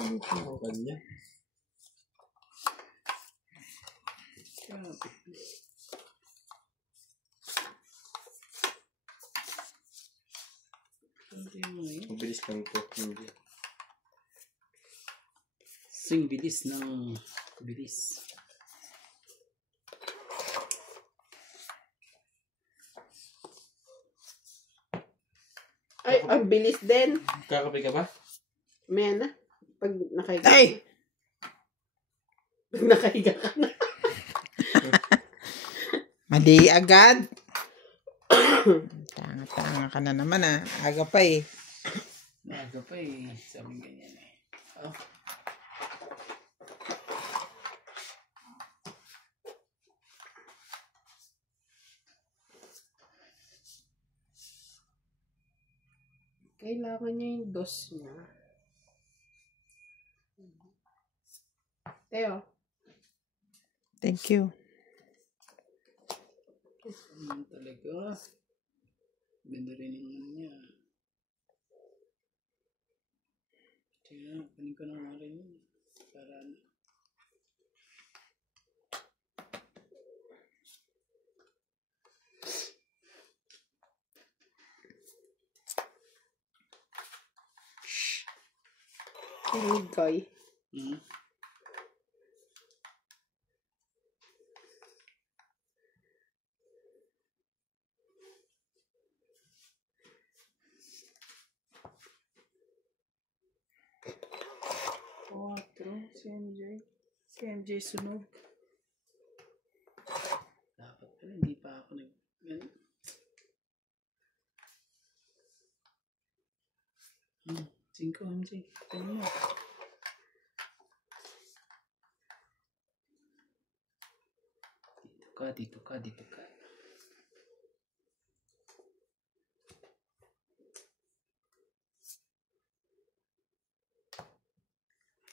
Ano po ang kanya? Mabilis lang po. Hindi. Sing bilis ng bilis. Ay, ang bilis din. Kakape ka ba? May na. Pag nakahiga ka Ay! na. Pag nakahiga ka na. Mali agad. Tanga-tanga ka na naman ah. Aga pa eh. Maaga pa eh. Sabi ganyan eh. Oh. Kailangan niya yung dos niya. Teo. Thank you. Talaga. Ganda rin yung ano niya. Kaya, panin ko na nga rin yun. Para ano. Hinggoy. Hmm. Si MJ. Si MJ sunog. Dapat pala, hindi pa ako nag... Cinco, MJ. Tignan mo. Dito ka.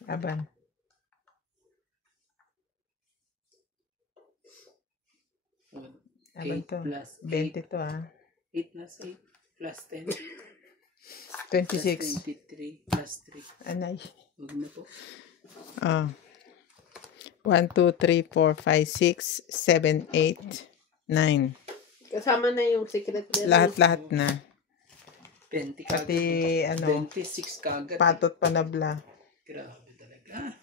Aban. Aban to. 20 to ah. 8 plus 8 plus 10. 26. 23 plus 3. Anay. Huwag na po. Ah. 1, 2, 3, 4, 5, 6, 7, 8, 9. Kasama na yung secret nila. Lahat-lahat na. 20 kagad. Pati ano, 26 kagad. patot panabla. Grabe talaga.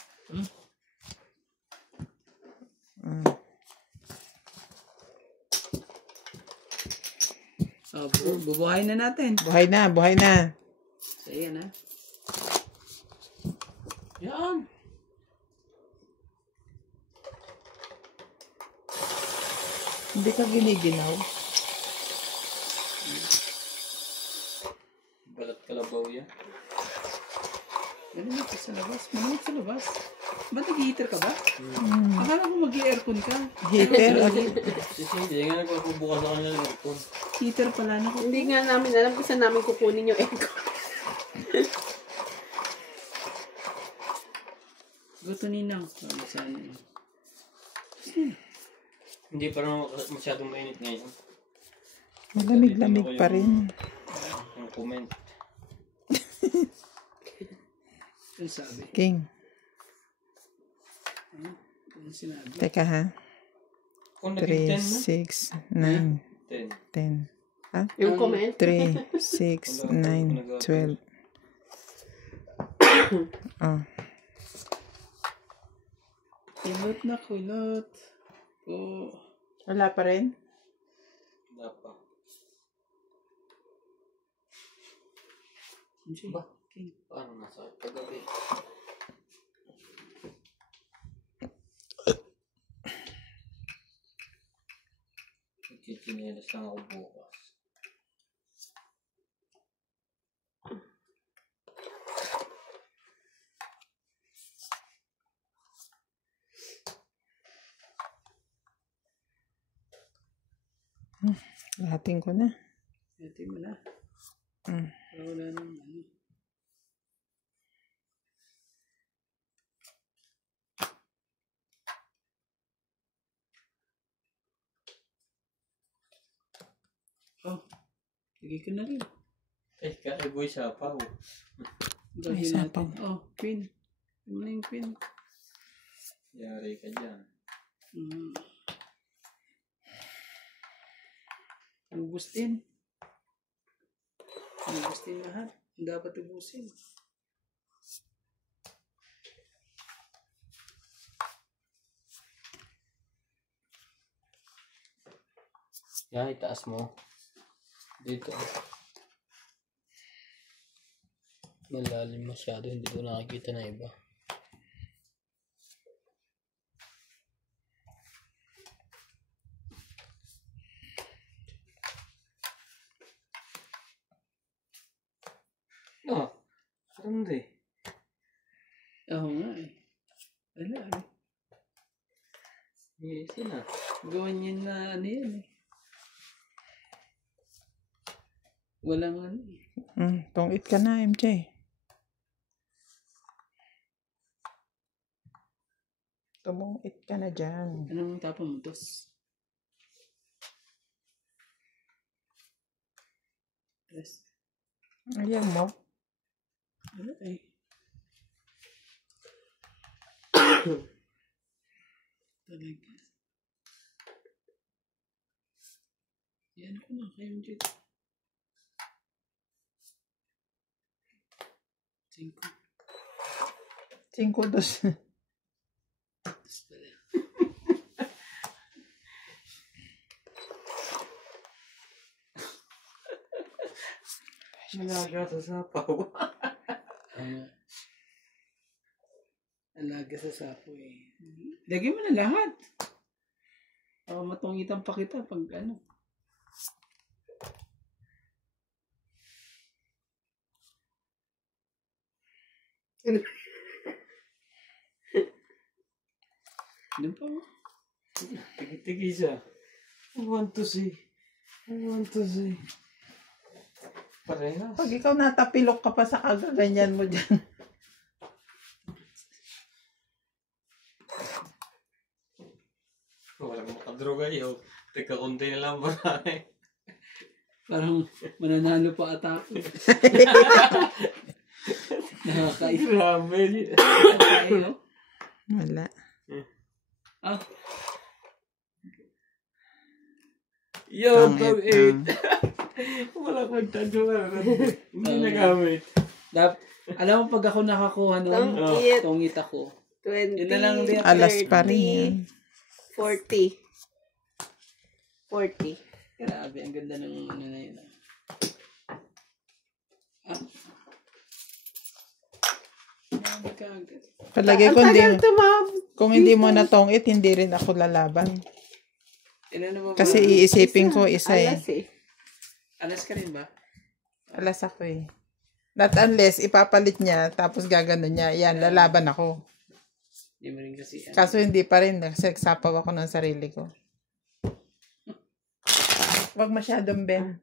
So, bubuhayin na natin. Buhay na. So, yan ha. Yan. Hindi ka giniginaw. Balat kalabaw yan. Malamig ka sa labas. Ba't nag-heater ka ba? Akala ko mag-aircon ka. Heater. Hindi nga nagpapabukas sa kanya ng aircon. Heater pala na ko. Hindi nga namin alam kung saan namin kukunin yung aircon. Gusto ninang. Sana yun. Hindi pa naman masyadong mainit ngayon. Malamig-lamig pa rin. Ang comment. Ano sabi? King. Ano sinabi? Teka ha. Kung naging 3, 10 6, 9, 10. 10. Ha? Yung comment. 3, 6, 9, 12. Oh. Kulot na kulot. Oh. Wala pa rin? Wala pa. Ba? Paano nasa paggabi? Chichinelas lang ako bukas. Lahatin ko na. Ito mo na. Mm. Wala nang ano. Oh, lagay ko na rin. Kay boy sapaw. Gawin sapaw. natin. Oh, queen. Yung na yung pin. Yari ka dyan. Ubus din. Ubus din lahat. Dapat ubusin. Yan, itaas mo. Dito. Malalim masyado. Hindi ko nakikita na iba. Ah, hindi. Oo nga eh. Wala eh. Yes, na. Gawin yan na ano yan eh. Walang ano eh. Tungit ka na, MJ. Tumungit ka na dyan. Anong tapon mo, tos? Yes. Ayan mo. Wala eh. Talaga. Yan ako na kayo dito. 5. 5 dos. Tapos pala. Malaga sa sapaw. Alaga sa sapo eh. Lagyan mo na lahat. Matungitan pa kita pag ano. Doon pa mo. Tigi-tigi siya. I want to see. I want to see. Parehas. Pag ikaw natapilok ka pa sa kagaganyan mo dyan. Walang makadroga yun. Teka, konti na lang marami. Parang mananalo pa ata ako. Nakakaiba. Grabe. Nakakaiba. Wala. Ah, Yo, Pangit top 8. Wala kong tadwa. Hindi nagamit. alam mo pag ako nakakuha nun, tungit ako. 20. Yun na lang din. Alas pa rin yan. 40. 40. Grabe, ang ganda ng ano na yun. Grabe ka agad. Palagay ko kung hindi mo natongit, hindi rin ako lalaban. Ilan na ba? Kasi iisipin ko isa eh. Alas eh. Alas ka rin ba? Alas ako eh. Not unless ipapalit niya, tapos gagano niya. Yan, lalaban ako. Hindi mo rin kasi. Kaso hindi pa rin. Kasi sapaw ako ng sarili ko. Huwag masyadong Ben.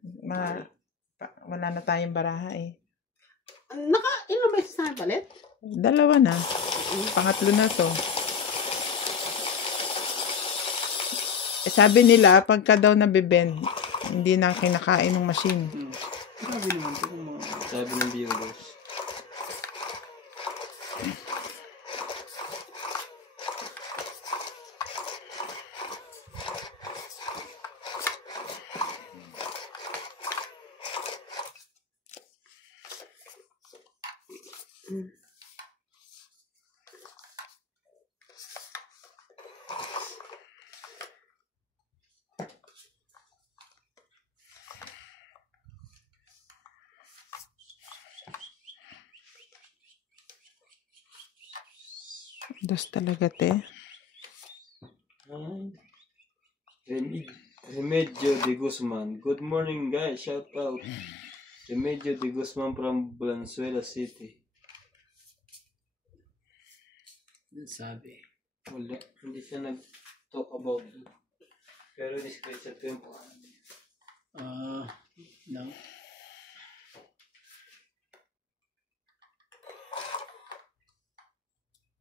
Wala na tayong baraha eh. Ilang beses na palit? 2 na. Pangatlo na to. Sabi nila, pagka daw nabibend, hindi na kinakain ng machine. Grabe naman ito kung mga... Sabi ng viewers. Dos talaga, te. Remedyo de Guzman. Good morning, guys. Shout out. Remedyo de Guzman from Valenzuela City. Sabi. Wala. Hindi siya nag-talk about it. Pero discretion ko yung pangalan. No.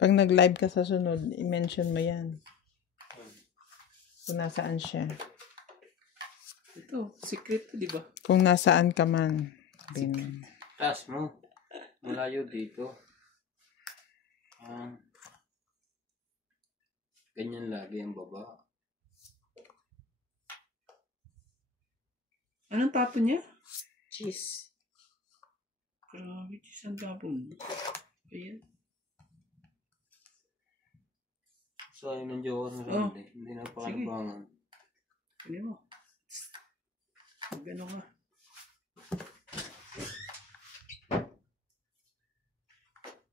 Pag nag-live ka sa sunod, i-mention mo yan. Kung nasaan siya. Ito, secret to, di ba? Kung nasaan ka man. Taas mo. Malayo dito. Ah. Ganyan lagi ang baba. Anong tapon niya? Cheese. Grabe, cheese ang tapon. Ayan. Sayang ng jowa ng Randy. Hindi na pakalibangan. Ano mo? Gano'n ka.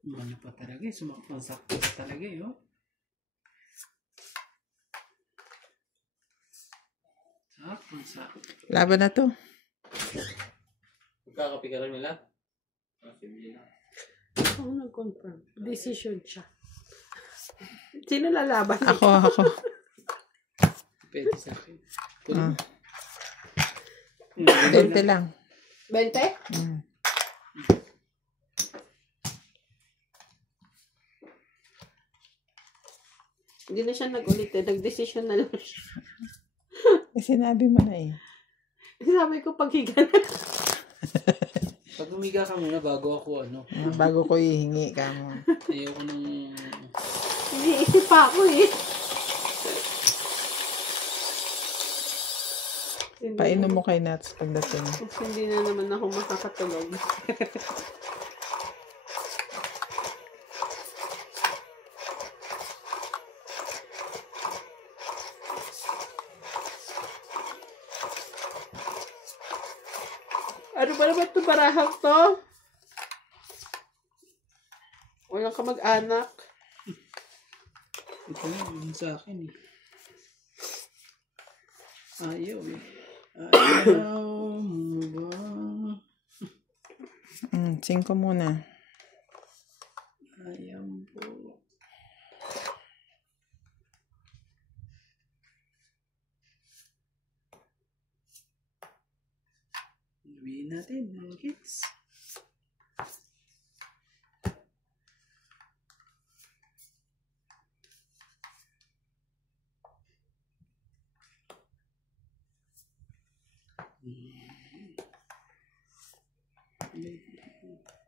Ano pa talaga eh. Sumakpang sakto talaga eh. Oh. Sakto, sakto. Laban na to. Magkakapi ka rin nila? Sige na. Ako nag-confirm. Decision siya. Sino lalaban? Ako. Pwede sa akin. Ah. 20 20 lang. 20? Mm. Hindi na siya nag-ulit eh. Nag-decision na lang siya. Sinabi mo na eh. Sabi ko paghiga na. Pag umiga ka muna bago ako Bago ko ihingi ka mo. ayoko nang Iniisip pa ako eh. Painom mo kay Nats pagdating. Hindi na naman ako makakatulog. Ano ba naman ito barahang to? Walang kamag-anak. ito na yun sa akin eh. Ayaw eh. Ayaw mo ba? 5 muna. Ayaw po. Sabihin natin mga kids.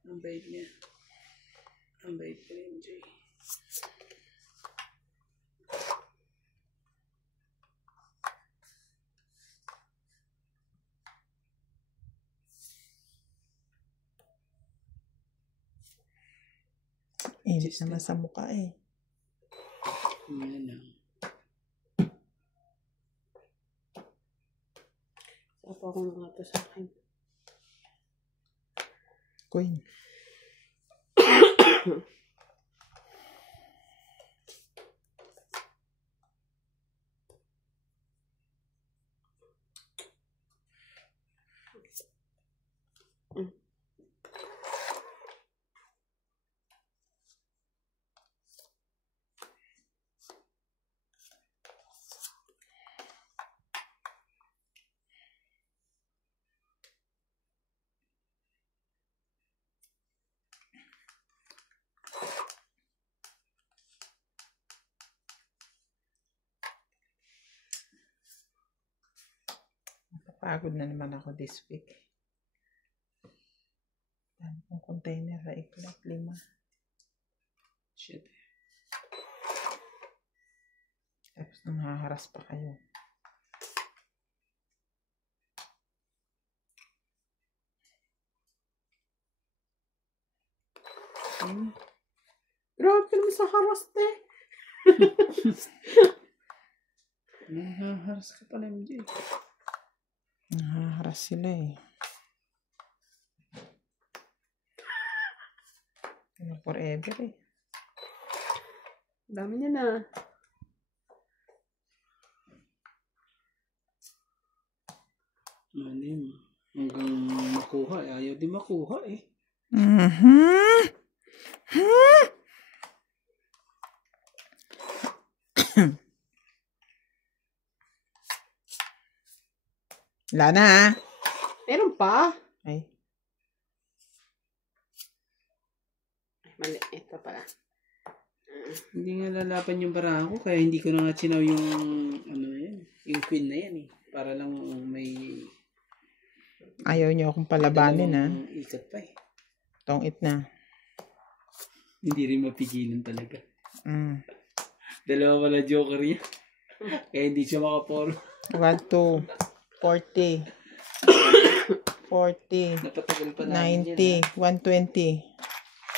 Ang bait niya. Ang bait ko MJ. Init naman sa mukha eh. Yan lang. Sapa ko nga ito sa akin. Queen. Pagod na naman ako this week. Dami kong container na ikulap 5. Shit. Tapos nanghaharas pa kayo. Grabe ka naman sa haras, te. Nanghaharas ka pala MJ. Nanghaharas sila eh. Forever eh. Dami niya na. Manim. Hanggang makuha. Ayaw din makuha eh. Wala na ha. Meron pa. Ay. Mali. Ito pala. Hindi nga lalaban yung baraha ko. Kaya hindi ko na nga chinaw yung ano yan. Yung queen na yan eh. Para lang may Ayaw niyo akong palabanin ha. ikat pa eh. Tong it na. Hindi rin mapigilan talaga. Mm. Dalawa pala joker niya. Kaya hindi siya makapolo. 1, 2, 40. 40. Napatagal pa namin yan. 90. 120.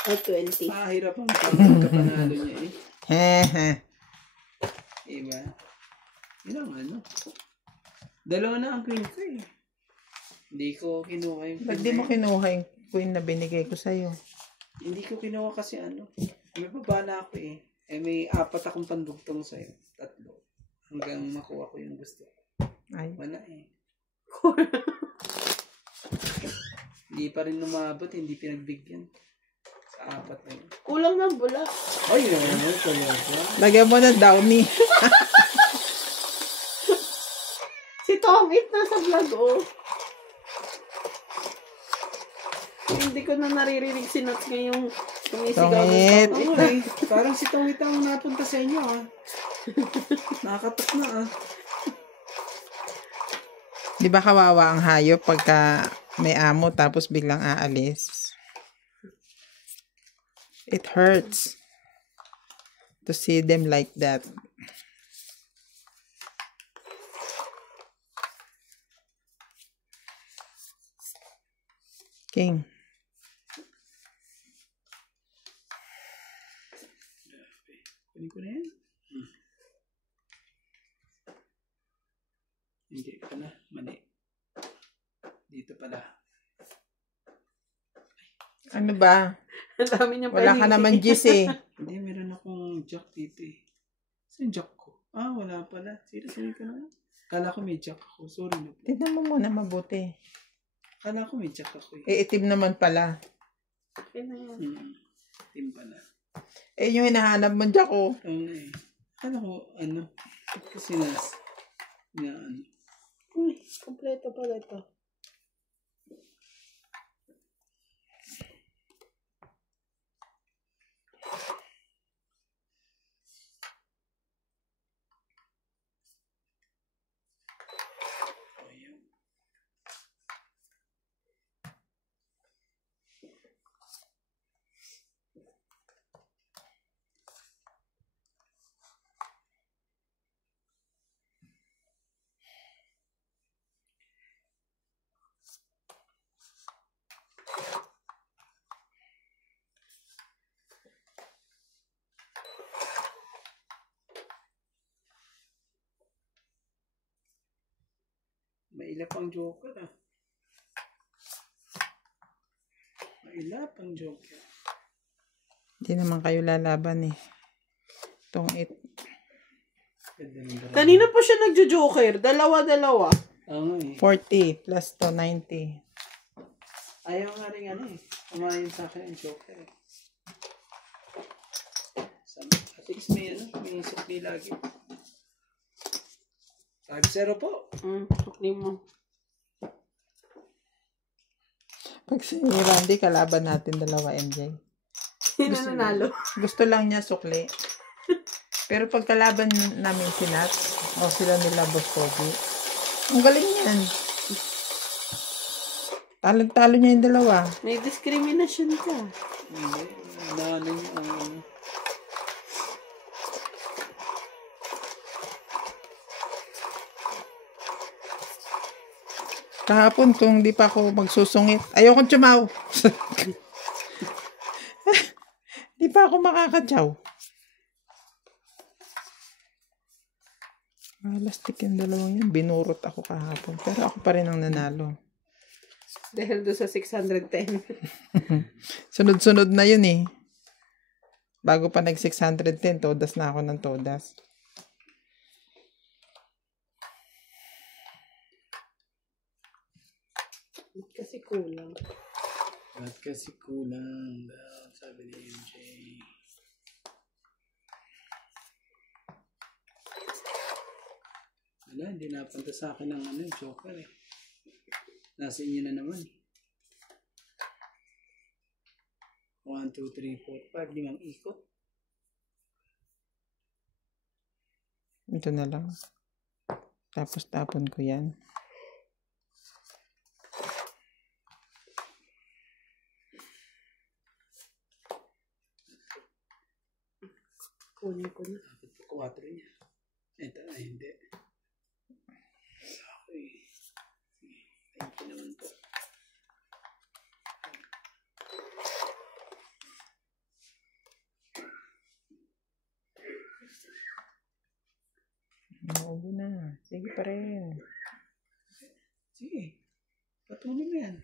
O, 20. Mahirap ang pagkapanalo niya eh. Hehe. Diba? Yun ang ano. Dalawa na ang queen ko eh. Hindi ko kinuha yung Ba't queen di na mo yun. kinuha yung queen na binigay ko sa'yo? Hindi ko kinuha kasi ano. May babala ako eh. Eh may 4 akong pandugtong sa'yo. 3. Hanggang makuha ko yung gusto ko. Ay. Wala eh. Hindi pa rin lumabot. Hindi pinagbigyan. Sa 4 na yun. Kulang ng bula. Ay, ano talaga. Lagyan mo ng downy. Si Tongit nasa vlog, oh. Hindi ko na naririnig si Nats ngayong sumisigaw ng Tongit. Tongit. Ay, parang si Tongit ang napunta sa inyo ah. Nakatok na ah. Di ba kawawa ang hayop pagka may amo tapos biglang aalis? It hurts to see them like that. King. Kunin ko na yan. Hindi pala. Mali. Dito pala. Ano ba? Ang dami niyang Wala ka pahingi. naman Gis eh. Hindi, meron akong jack dito eh. Saan jack ko? Ah, wala pala. Sino ko na? Kala ko may jack ako. Sorry na po. Tignan mo muna mabuti. Kala ko may jack ako eh. Itim naman pala. Okay na yan. Team pala. Eh, yung hinahanap mo dyan ko. Oo nga eh. Kala ko, ano, kasi na ano. Uy, kompleto pala ito. Ayan. Mailap ang joker ah. Mailap ang joker. Hindi naman kayo lalaban eh. Itong Ganda ng barang. Kanina pa siya nagjo-joker. Dalawa-dalawa. Oo nga eh. 40 plus to 90. Ayaw nga rin ano eh. Kumain sa akin ang joker eh. At least may ano, may sukli lagi. 5-0 po. Sukli mo. Pag si Randy, kalaban natin dalawa MJ. Sino nanalo? Gusto lang niya sukli. Pero pag kalaban namin si Nat, o sila nila Boss Kobe, ang galing yan. Talo niya yung dalawa. May discrimination ka. Hindi. Naano niya ang ano. Kahapon, kung di pa ako magsusungit, ayokong tsumaw. Di pa ako makakatsaw. Lastik yung dalawang yun. Binurot ako kahapon. Pero ako pa rin ang nanalo. Dahil doon sa 610. Sunod-sunod na yun eh. Bago pa nag 610, todas na ako ng todas. Kasi kulang. Ba't kasi kulang daw, sabi ni MJ. Wala, hindi napunta sa akin ng ano, joker eh. Nasa inyo na naman eh. 1, 2, 3, 4, 5, 5 ikot. Ito na lang. Tapos tapon ko yan. Kunin ko na. Dapat po 4 niya. Ito na, hindi. Okay. Sige. Thank you naman po. Naubo na. Sige pa rin. Sige. Patuloy mo yan.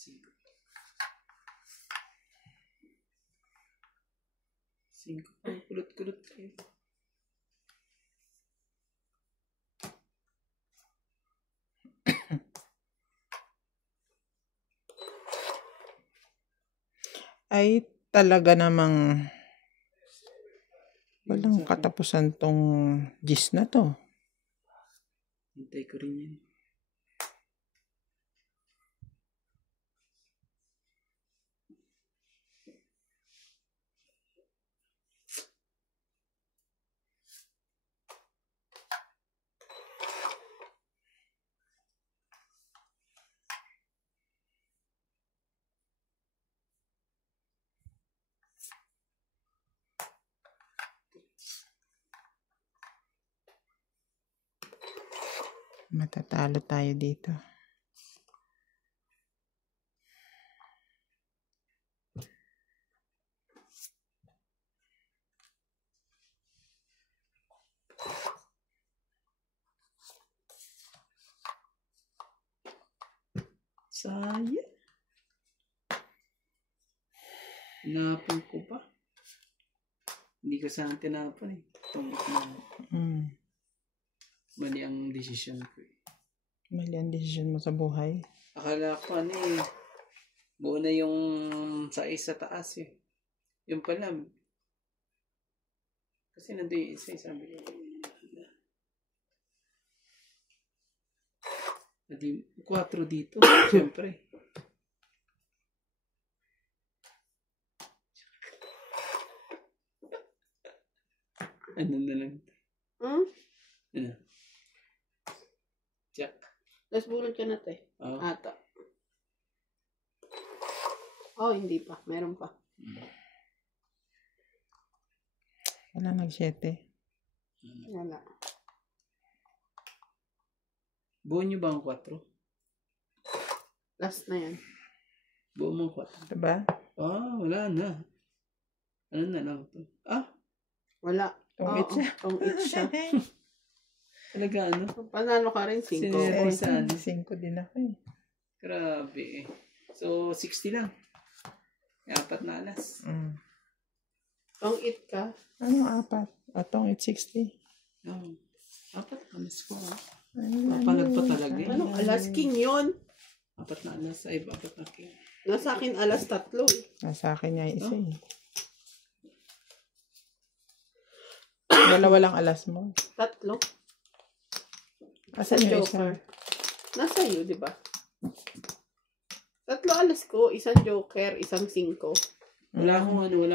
Cinco. 5. Ang kulot-kulot kayo. Ay, talaga namang walang katapusan tong gis na to. Hintay ko rin yan. Matatalo tayo dito. Sayang. Tinapon ko pa. Hindi ko sana tinapon eh. Tungkol na. Mali ang desisyon ko eh. Mali ang desisyon mo sa buhay. Akala ko ano eh. Buo na yung sa taas eh. Yung pala. Kasi nandun yung isa sabi ko. Adi 4 dito. Siyempre. Ano na lang. Ano? Jack. Tapos bunod ka na, te. Oh. Ata. Oh, hindi pa. Meron pa. Wala nag-7. Wala. Buo nyo ba ang 4? Last na yan. Buo mo ang 4. Diba? Wala na. Ano na lang to? Wala. Tungit siya. Tungit siya. Talaga ano? Panalo ka rin, 5. Sinero. Eh, saan? 5 din ako eh. Grabe eh. So, 60 lang. 4 na alas. Tungit ka. Ano 4? Atong 60. 4 alas ko ha. Ano Mapalag pa talaga eh. Anong alas? King yun? 4 na alas. Ay, 4 na king. Nasa akin alas 3 eh. Nasa akin niya isa eh. Dalawa lang alas mo. 3. Asan yung isa? Joker. Nasa iyo, di ba? 3 alas ko, isang joker, isang 5. Wala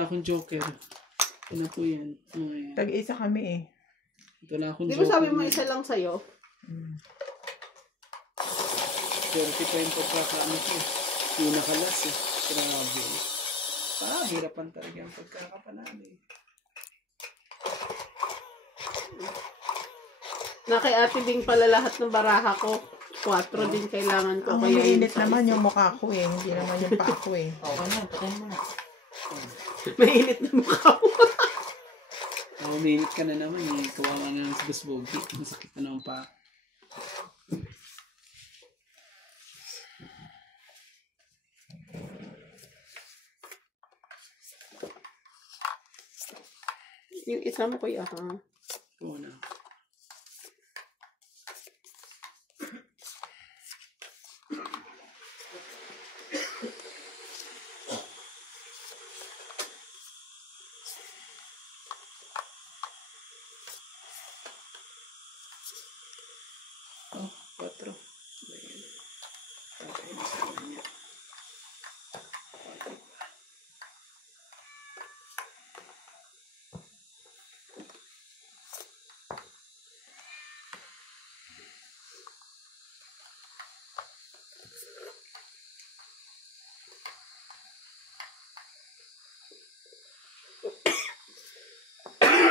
akong joker. Ano po yan? Tag-isa kami eh. Ito na akong Di joker. ba sabi mo isa lang sa'yo? 30 pa yung pagkakaano ko. Pinakalas eh. Grabe. Hirapan talaga ang pagkakapanalo eh. Na kay ate ding pala lahat ng baraha ko. 4 din kailangan ko. Ang mainit naman yung mukha ko eh. Hindi naman yung paa ko eh. Takan mo. Mainit na mukha mo. Uminit ka na naman eh. Kawawa na ng busbogi. Masakit na naman pa. Yung isa mo kuya ha. Oo na.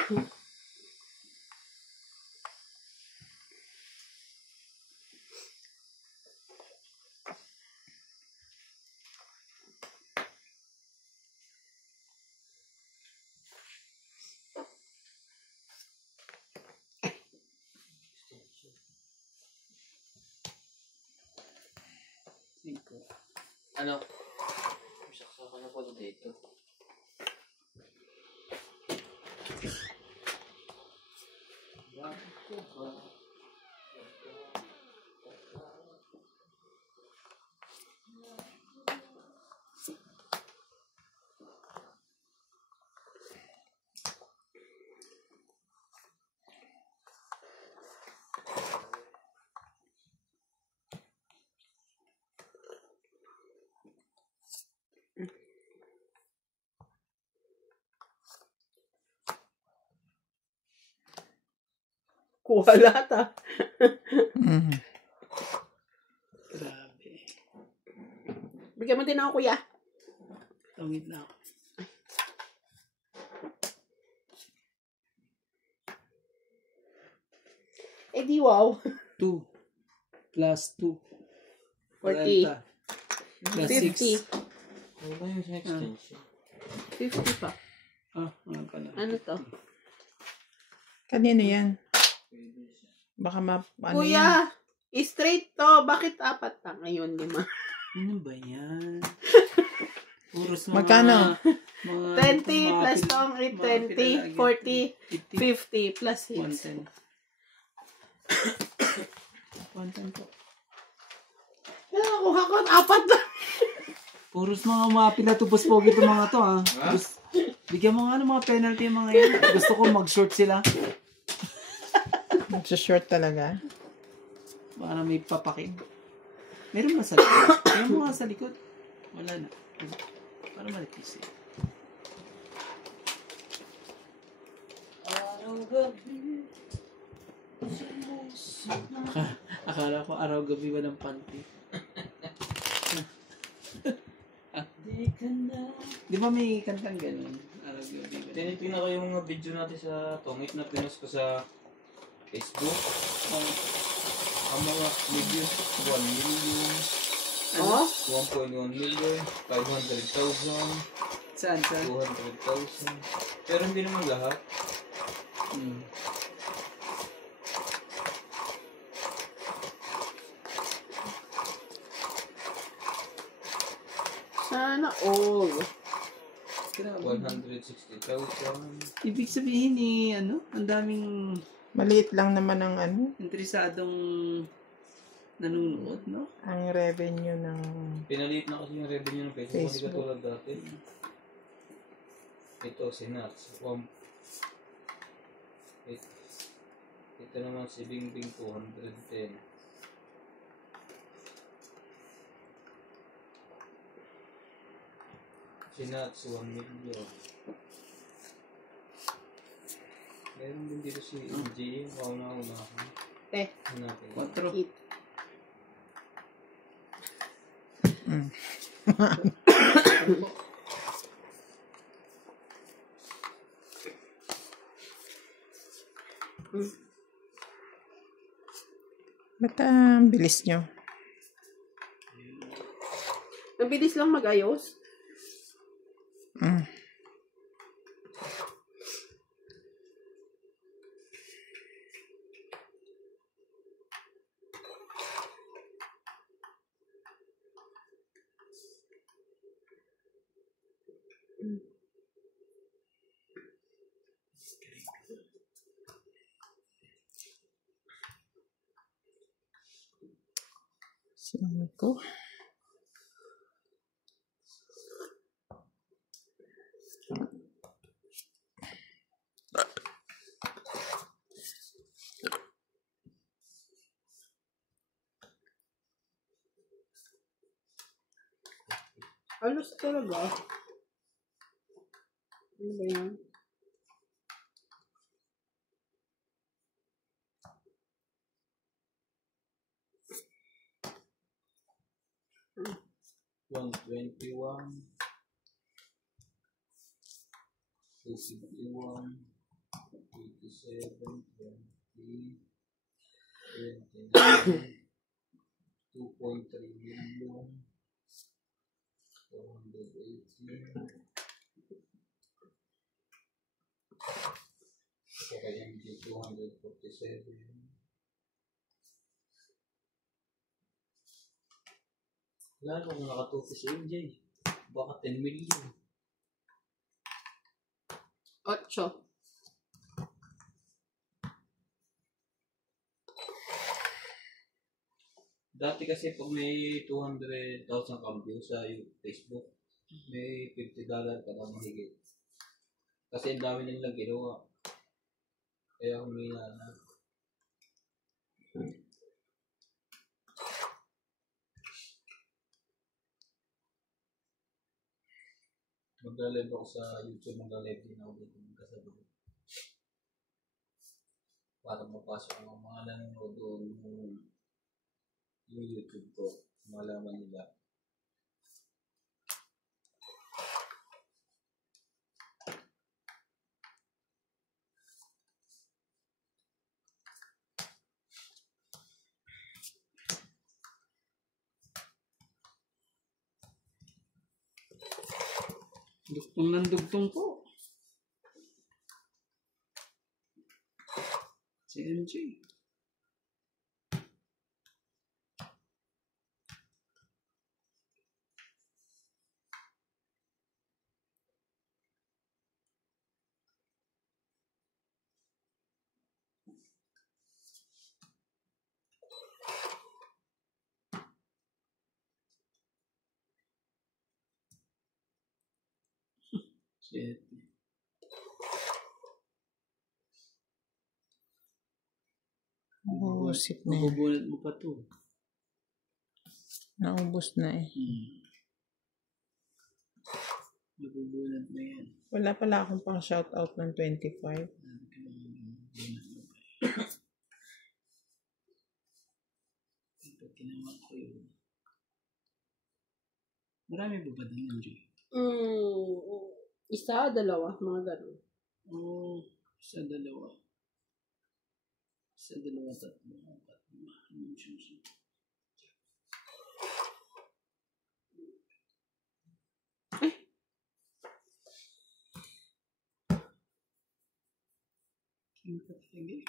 Ano? Saksa ka na po dito. Kuha lahat ah. Mm. Grabe. Bigyan mo din ako, kuya. Tawid na ako. Eh di wow. 2 plus 2. 40. Plus 50. 6. Ano ba yung sa extension? 50 pa. Ah, nga pala. Ano to? Kanino yan? Baka ano yan? Kuya, straight to. Bakit 4 na? Ngayon 5. Ano ba yan? Puros mga... Magkano? Mga 20 plus tong 20, 40, 50 plus 6. 110. 110 po. Nakuha ko 4 na. Puros mga umapila to, boss pogi itong mga to, ha? Bigyan mo nga ng mga penalty yung mga yan. Gusto ko mag-short sila. Magsa-short talaga. Para may papakig. Meron ba sa likod? Meron mo nga sa likod. Wala na. Para malipis eh. Akala ko araw-gabi walang panty. Di ba may kantang ganun? Araw-gabi walang Tinitingnan ko yung mga video natin sa Tongit na pinost ko sa Facebook. Ang mga videos, 1 million, Oh? 1.1 million, 500,000, Saan? 200,000. Pero hindi naman lahat. Hmm. Sana all. Grabe. 160,000. Ibig sabihin ano? Ang daming Maliit lang naman ang interesadong nanonood, no? ang revenue ng Pinaliit na kasi yung revenue ng Facebook. Hindi Facebook. katulad dati. Ito, si Nats. Ito naman si Bingbing 210. Si Nats 1 million. Meron din dito si MJ. Mauna-una. Hanapin. 4. Eat. Ba't ang bilis nyo? Ang bilis lang mag-ayos. Mm. Cinco. Halos talaga. Ano ba yan? Hmm. 121. 251. 87, 20, 29, 2.3 million, 418. So, kaya hindi 247. Lalo kung nakatupi si MJ. Baka 10 million. 8. Dati kasi pag may 200,000 kang view sa Facebook, may $50 ka na mahigit. Kasi ang dami nilang ginawa. Kaya humina na. Magla-live ako sa YouTube, magla-live din ako dito magkasabay. Para mapasok ang mga nanonood doon yung YouTube ko. Malaman nila. Dugtong ng dugtong po. Si MJ. Shit. Busit na yan. Mabubunot mo pa to. Naubos na eh. Mabubunot na yan. Wala pala akong pang shoutout ng 25. Ito, ginawa ko yun. Marami ba ba din MJ? Isa, 2, mga ganun. Oo. Isa, 2. Isa, 2, 3, 4, 5. Sige.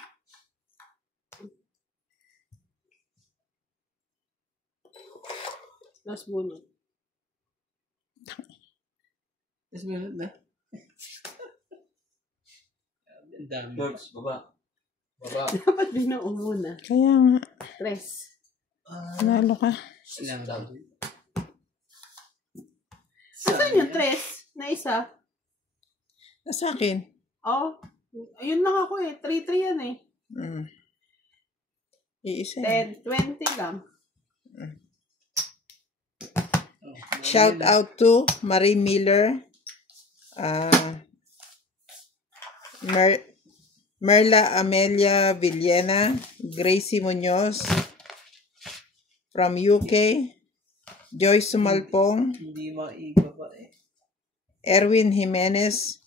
Last bunot. Tapos meron na. Ang dami. Birds, baba. Baba. Dapat binuo muna. Kaya nga, 3. nalo ka. Ilang daw. Saan yung 3 na isa? Sa akin. Oh, ayun lang ako eh. 3 yan eh. Iisa. 10, 20 lang. Shout out to Marie Miller, Merla Amelia Villena, Gracie Munoz from UK, Joyce Sumalpong, Hindi maibaba eh. Erwin Jimenez,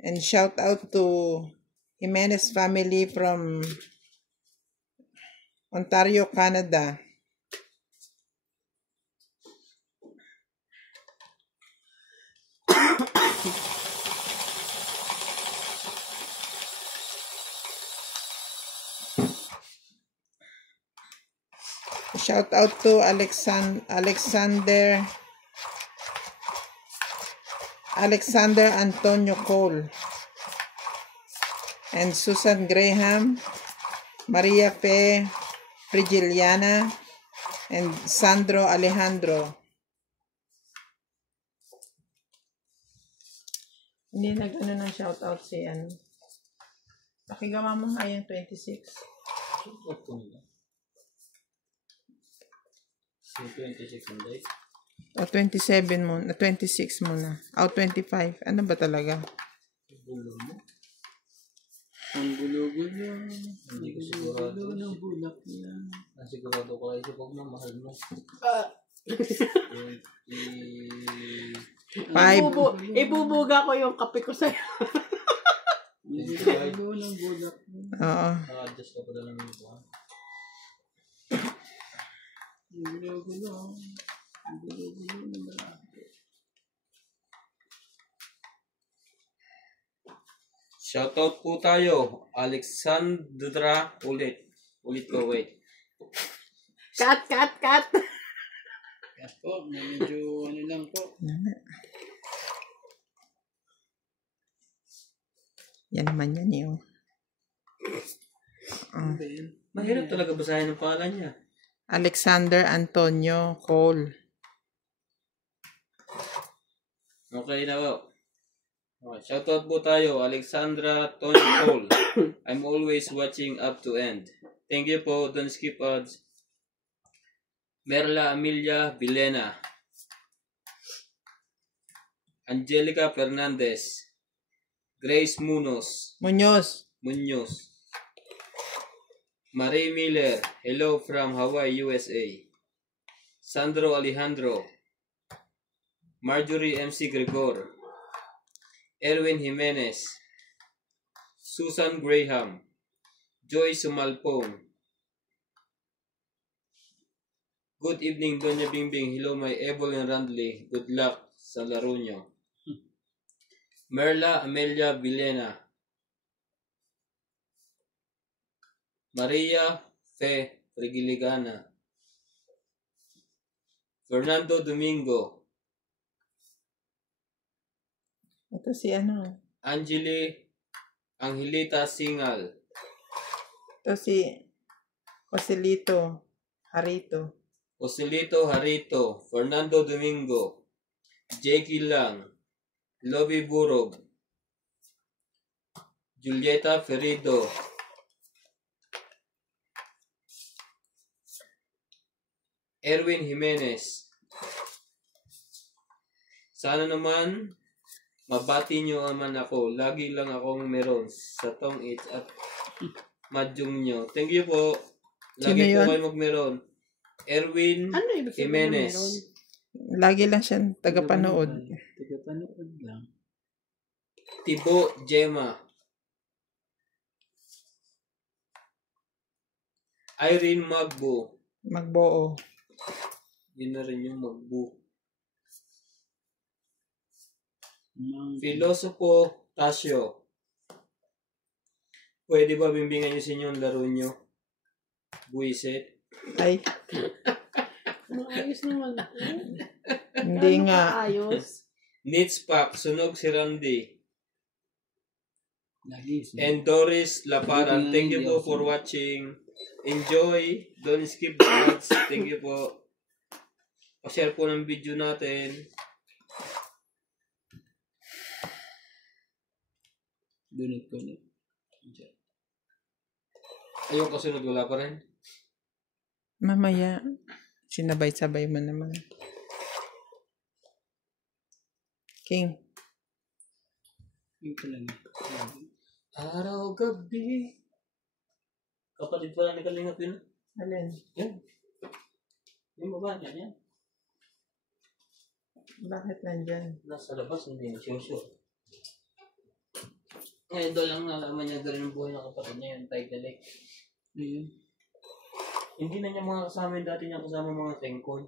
and shout out to Jimenez family from Ontario, Canada. Shout out to Alexander Antonio Cole and Susan Graham, Maria Fe Frigiliana, and Sandro Alejandro. Hindi nag-ano ng shout out si ano. Nakigawa mo nga yung 26. Support ko nila. Si 26 hindi. O 27 muna, 26 muna. O 25. Ano ba talaga? Bulo mo. Ang gulo-gulo. Hindi ko sigurado. Gulo ng bulak yan. Nasigurado ko kayo sa pagmamahal mo. 5. Ibubuga ko yung kape ko sa'yo. Gulo ng bulak. Oo. Naka-adjust ka pala ng buwan. Gulo. Gulo ng lalaki. Shoutout po tayo. Alexandra ulit. Ulit ko, wait. Cut! Kaya po, medyo ano lang po. Yan naman yan yun. Ano ba yun? Mahirap talaga basahin ang pangalan niya. Alexander Antonio Cole. Okay na po. Okay, shoutout po tayo. Alexandra Tony Cole. I'm always watching up to end. Thank you po. Don't skip ads. Merla Amelia Vilena. Angelica Fernandez. Grace Munoz. Muñoz. Marie Miller. Hello from Hawaii, USA. Sandro Alejandro. Marjorie MC Gregor. Erwin Jimenez. Susan Graham. Joy Sumalpong. Good evening, Doña Bingbing. Hello, my Evelyn Randley. Good luck sa laro nyo. Merla Amelia Vilena. Maria Fe Regiligana. Fernando Domingo. Ito si ano. Angelita Singal. Ito si Joselito Harito. Joselito Harito. Fernando Domingo. Jackie Lang. Lobby Burog. Julieta Ferido. Erwin Jimenez. Sana naman mabati nyo naman ako. Lagi lang akong meron sa tong it at madyong nyo. Thank you po. Lagi Sino po yun? kayo magmeron. Erwin Ano ibig sabihin Jimenez. na meron? Lagi lang siya tagapanood. Tagapanood lang. Tibo Gemma. Irene Magbo. Magbuo. Yun na rin yung Magbo. Filos. Filosopo Tasio. Pwede ba bimbingan nyo sa inyong laro nyo? Buisit. Ay, Maayos naman. hindi nga. Ayos. Nits Pack. Sunog si Randy. Lagi. And Doris Laparan. Thank you po for watching. Enjoy. Don't skip the ads. Thank you po. Pa-share po ng video natin. Dunod ko na. Ayun kasunod wala pa rin. Mamaya, sinabay-sabay mo naman. King. Yung talaga. Araw gabi. Kapatid pala ni Kalingap yun. Alin? Yan. Yung baba niya yan. Bakit nandyan? Nasa labas, hindi na sure. Ngayon doon lang nalaman niya galing ng buhay ng kapatid niya yung Tiger Lake. Ayun. Hindi na niya mga kasama yung dati niya kasama mga tengkoy.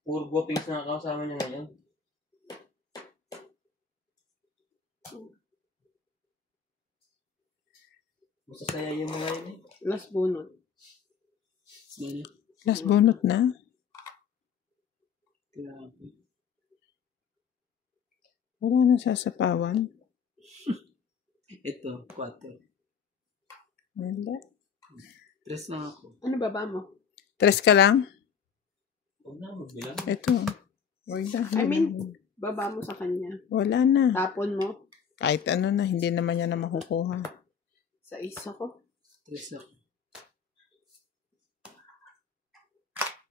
Puro guwapings na kasama niya ngayon. Masasaya yung mga yun eh. Last bunot. Yan. Last bunot na? Grabe. Wala na sasapawan. Ito, 4. Wala. 3 na ako. Ano baba mo? 3 ka lang? Huwag na, magbilang. Ito. Wala. I mean, baba mo sa kanya. Wala na. Tapon mo. Kahit ano na, hindi naman niya na makukuha. Sa isa ko. 3 ako.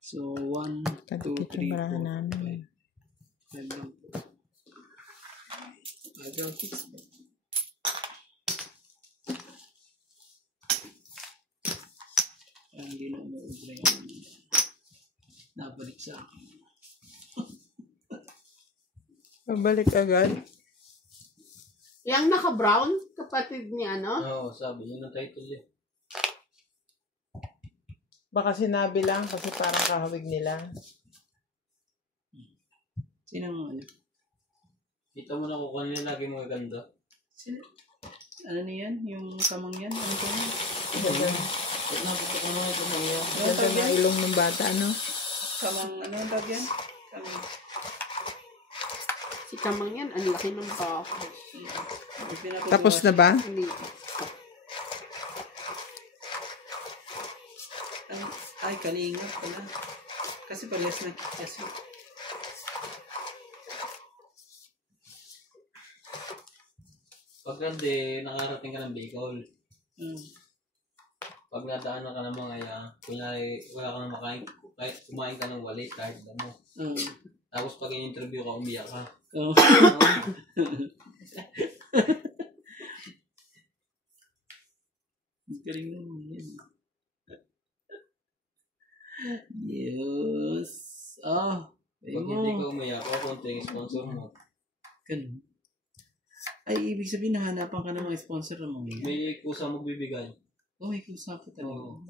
So, 1, 2, Kadikit 3, yung barahan 4, namin. 5 lang po. Agaw 6. Parang hindi na umuubra yung nabalik sa akin. Pabalik agad. Yang naka-brown, kapatid ni ano? Oo, sabi, yun ang title eh. Baka sinabi lang kasi parang kahawig nila. Sinang ano? Kita mo na kung ano yung lagi mga ganda. Sino? Ano niyan? Yung kamang yan? Ano ko yan? Ganda, Ba't nakita ko naman ito mga yan? ganda ng ilong ng bata, no? Kamang ano ang tawag yan? Kamang. Si Kamang yan, ang laki ng baka. Tapos na ba? Hindi. Ay, kalingap pala. Kasi parehas na kasi. Pag grande, nakarating ka ng Bicol. Mm. Pag nadaanan ka ng mga yan, kunyari wala ka na makain, kahit kumain ka ng walis, kahit ano. Mm. Tapos pag in-interview ka, umiyak ka. Oh. Galing naman yan. Yes. Ah. Pag hindi ka umiyak, konti yung sponsor mo. Ganun. Ay, ibig sabihin, nahanapan ka ng mga sponsor ng mga yan. May kusa magbibigay. Oh, may kusa pa talaga. Oo.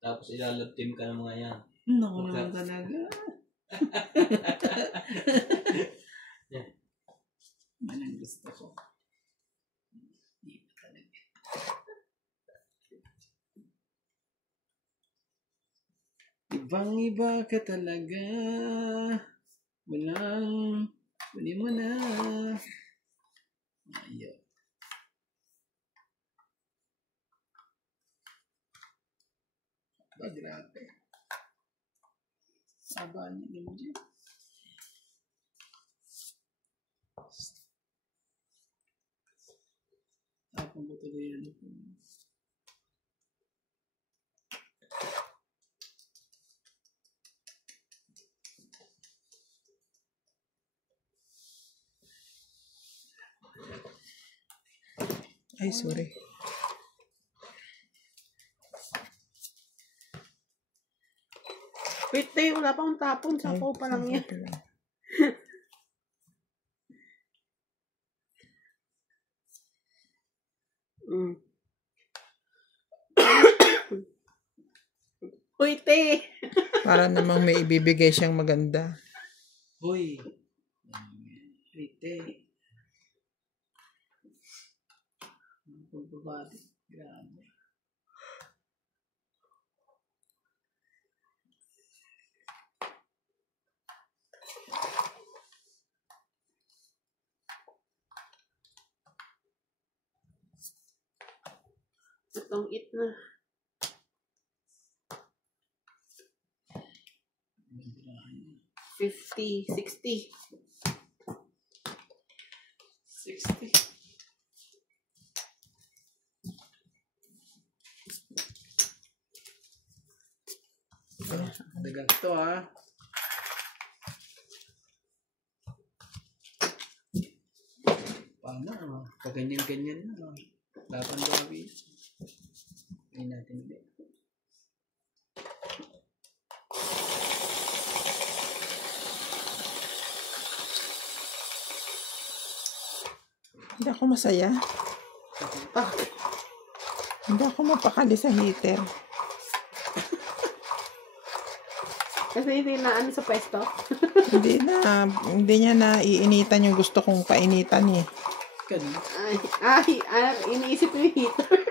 Tapos ilalab team ka ng mga yan. Naku naman talaga. Manang gusto ko. Hindi pa talaga. Ibang-iba ka talaga. Walang, kunin mo na. Ayaw. Grabe. Saba niya yung dyan. Tapang ko tuloy yan. Ay, sorry. Wait, tay, wala pa akong tapon. Ay, Sapaw pa lang yan. sapaw pa lang. Mm. Uy, te. Para namang may ibibigay siyang maganda. Hoy. Rite. Pagbabadi. Grabe. Itong it na. $50, $60. 60. Dagang to ha. Paano? Paganyan-ganyan na. Laban gabi. Ay natin ulit. Hindi ako masaya. Hindi ako mapakali sa heater. Kasi hindi na ano sa pwesto. Hindi niya na iinitan yung gusto kong painitan eh. Ganun. Iniisip ko yung heater.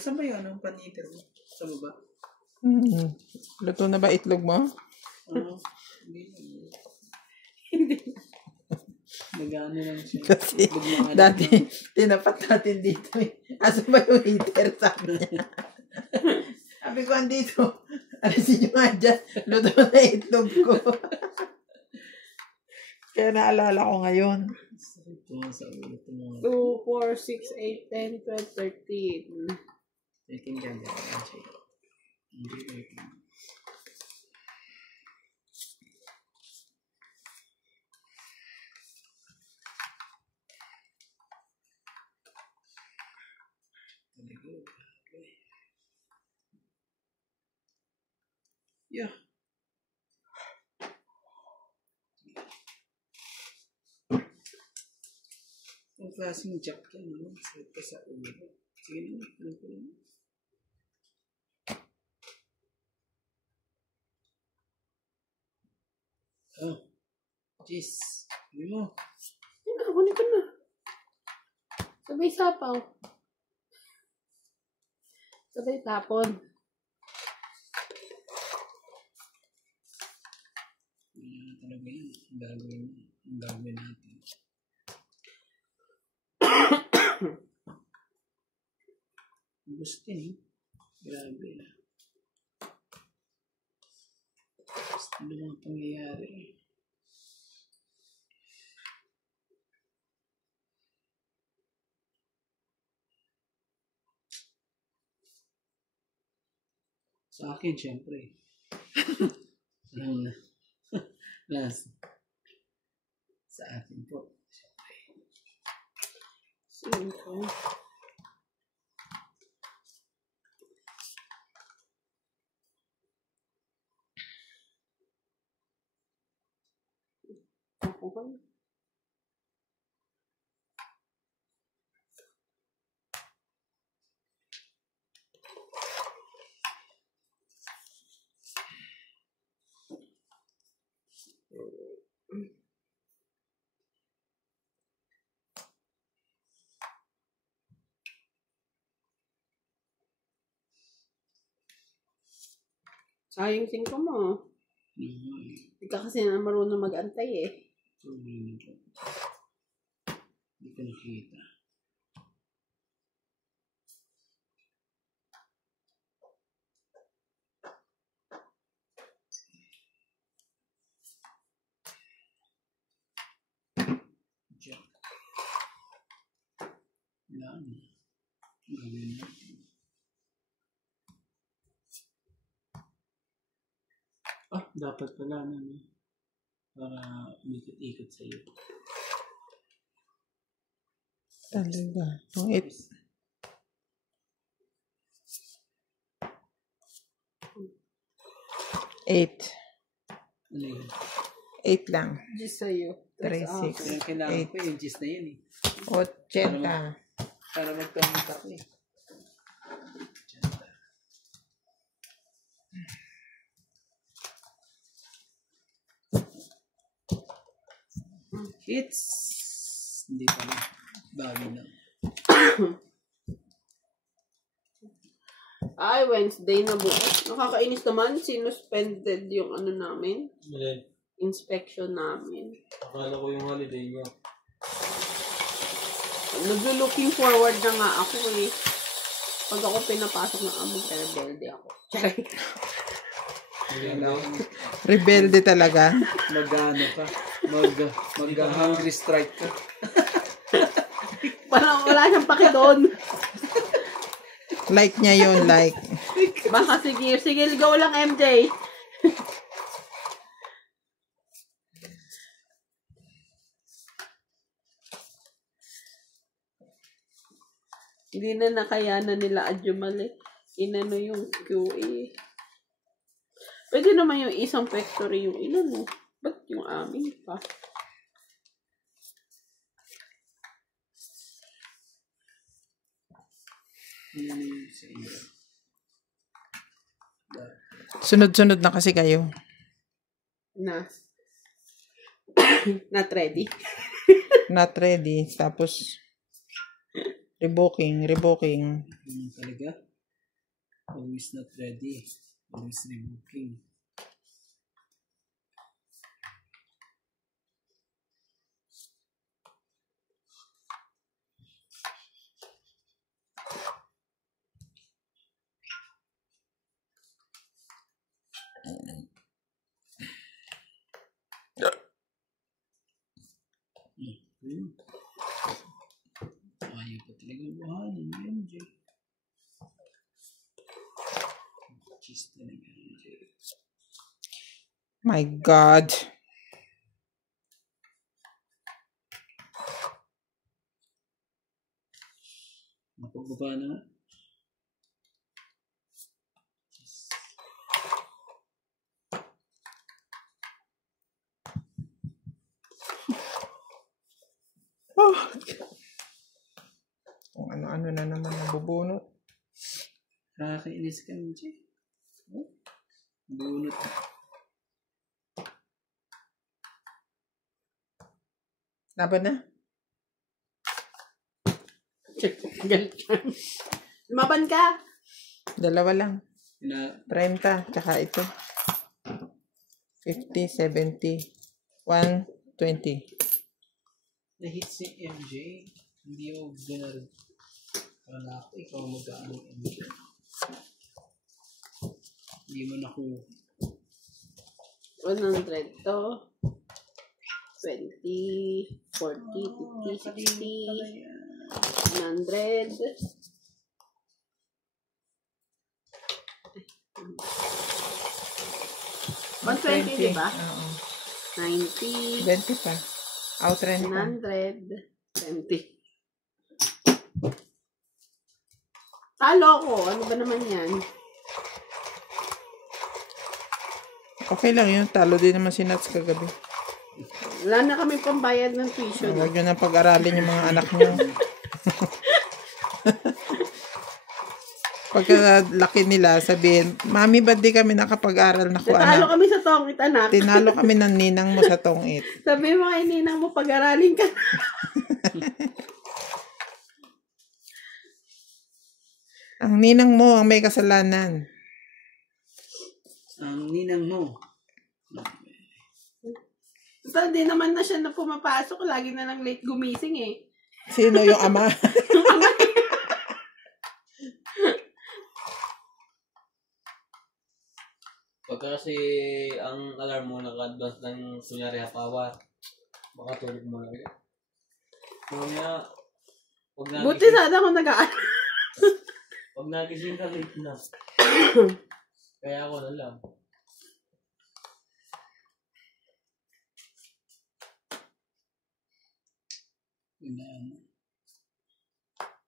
Asan ba yun? Anong paniter mo? Sa baba? Luto na ba itlog mo? Hindi. Hindi. Nag-ano lang siya. Kasi dati tinapat natin dito eh. Asan ba yung heater? Sabi niya. Sabi ko andito. Alisin nyo nga dyan. Luto na itlog ko. Kaya naalala ko ngayon. Ito sa ulo. 2, 4, 6, 8, 10, 12, 13. 13 ka dyan. Hindi 13. Yeah. klaseng jack yan, no? Sakit ka sa ulo. Sige na, ano ko yun? Oh, jeez. Hindi mo. Yun na, kunin ko na. Sabay sapaw. Sabay tapon. Talaga yan. Ang gagawin natin. Gusto eh. Grabe na. Gusto naman pangyayari. Sa akin, syempre. Alam na. Last. Sa atin po. Syempre. 5. Okay. Sayang 5 mo. Hindi ka kasi na marunong mag-antay eh. Hindi ko nakita. Diyan. Yan. Gawin natin. Dapat pala na. Para umikot-ikot sa'yo. Talaga. Ang 8. Ano yun? 8 lang. Diyos sa'yo. 3, 6, Kaya kailangan ko yung gist na yan eh. 80. Para mag-count ako eh. Hits! Hindi pa na. Bawi na. Ay, Wednesday na bukas. Nakakainis naman. Sinuspended yung ano namin. Inspection namin. Akala ko yung holiday niya. Nag-looking forward na nga ako eh. Pag ako pinapasok ng among rebelde ako. Rebelde talaga. Mag-ano ka? Mag-hungry strike ka. Wala siyang paki doon. Like niya yun, like. Baka sige, go lang MJ. Hindi na nakayanan nila Adjumali. Inano yung QA. Pwede naman yung isang factory yung inano. Ba't yung amin pa? Yan yung sa iyo. Sunod-sunod na kasi kayo. Na. Not ready. Not ready. Tapos, rebooking. Ganun talaga. Always not ready. Always rebooking. Ayaw ko talaga buhanin. MJ. Cheese talaga. MJ. My God. Mapagbaba na nga. ano na naman nabubunot. Nakakainis ka nun, Che. Oh, bunot. Laban na? Galit ka. Lumaban ka. Dalawa lang. Na, 30, tsaka ito. 50, 70, 120. na-hit si MJ. Hindi mo ganun. Wala ako, ikaw mag-ano MJ. Hindi mo nakuha. 100 to. 20, 40, 50, 60, 100. 120, di ba? Oo. 90, 20 pa. Out 30. 100, 20. Talo ko. Ano ba naman yan? Okay lang yun. Talo din naman si Nats kagabi. Wala na kami pambayad ng tuition. Huwag nyo na pag-aralin yung mga anak nyo. Pagka laki nila, sabihin, Mami, ba't di kami nakapag-aral na ko, Natalo anak? kami sa tongit, anak. Tinalo kami ng ninang mo sa tongit. Sabi mo kay ninang mo, pag-aralin ka. Ang ninang mo ang may kasalanan. Ang ninang mo. So, di naman na siya na pumapasok. Lagi na lang late gumising eh. Sino yung ama? Pagka kasi ang alarm mo naka-advance ng kunyari hapawa, makatulog mo lang. Mamaya, Buti sana ako nag-aaral. pag nagising ka, late na. Kaya ako na lang.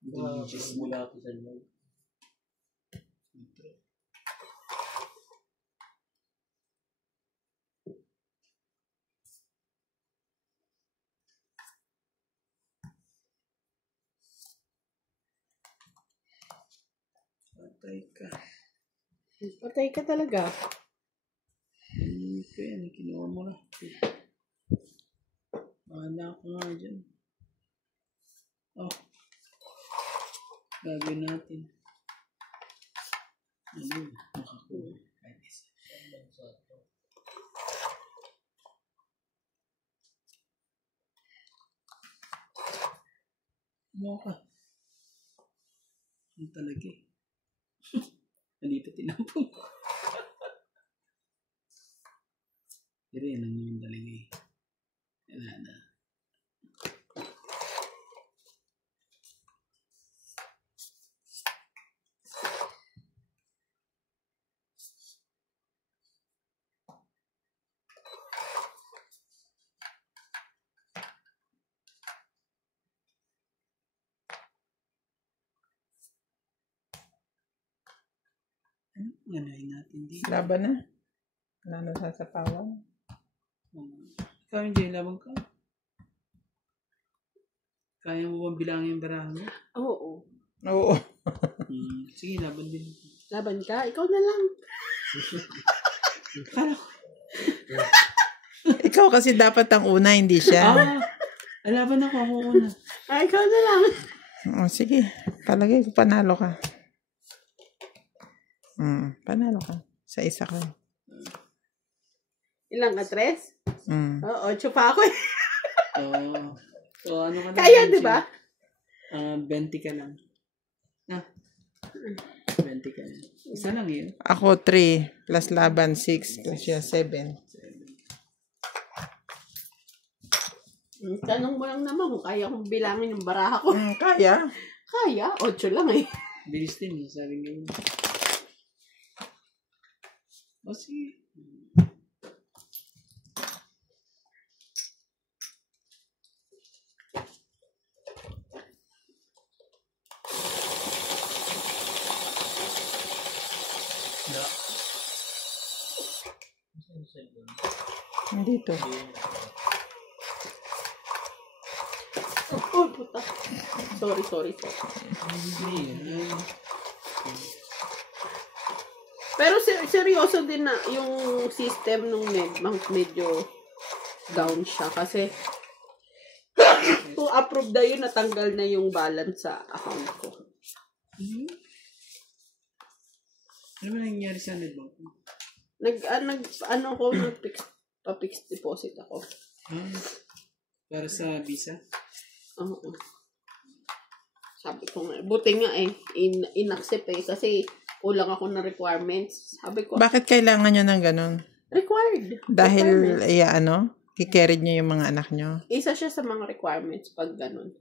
Mula ako sa inyo. Patay ka. Patay ka talaga. Okay, ano kinuha mo na? Mahala ako nga dyan. Oh. Gagawin natin. Ano? Makakuha. Kahit isa. Ano ka? Ano talaga eh? Nandito tinampong ko. Pero yan ang yung talaga eh. Wala na. Ano ganahin natin dito? Laban na. Wala na sasapawan. Ikaw yung Jay, labang ka. Kaya mo bang bilangin yung barahan mo? Oo. Oo. Sige, laban din. Laban ka? Ikaw na lang. Kala ko. Ikaw kasi dapat ang una, hindi siya. Laban ako una. Ay, ikaw na lang. Oh, sige. Palagay ko panalo ka. Panalo ka. Sa isa ka. Ilang ka? 3? Oo, 8 pa ako eh. Oo. So, ano ka na? Kaya, di ba? 20 ka lang. 20 ka lang. Isa lang yun. Ako 3 plus laban 6 plus siya 7. Tanong mo lang naman kung kaya kong bilangin yung baraha ko. Kaya. Kaya? 8 lang eh. Bilis din eh. Sabi ngayon. O sige. Dito. Oh, puta. Sorry. Hindi yan. Pero seryoso din na yung system nung medyo down siya kasi kung approve na yun, natanggal na yung balance sa account ko. Ano ba nangyari sa netbank? Pa-fixed deposit ako. Para sa visa? Oo. Sabi ko nga, buti nga in-accept kasi kulang ako ng requirements. Sabi ko, Bakit kailangan nyo ng ganun? required. Dahil, Requirements. kikerry nyo yung mga anak nyo? Isa siya sa mga requirements pag ganun.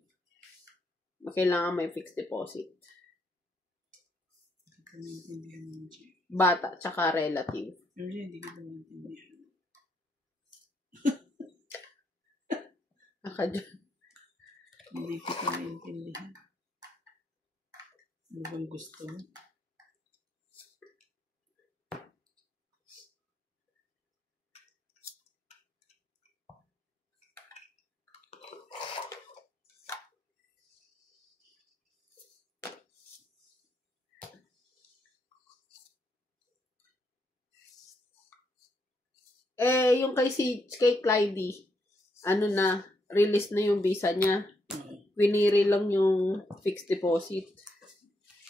Kailangan may fixed deposit. Bata, tsaka relative. Hindi ko maintindihan. Hindi ko maintindihan. Ano bang gusto mo? Yung kay Clyde, release na yung visa niya. Piniri lang yung fixed deposit.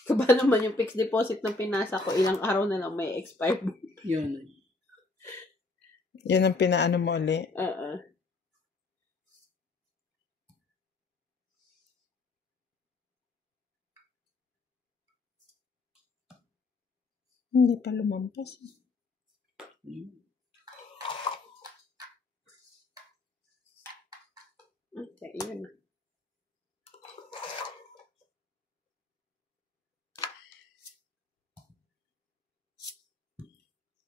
Kaba naman yung fixed deposit na pinasa ko, ilang araw na lang may expire. Yun. Yan ang pinaano mo uli. Hindi pa lumampas. Okay, yun na.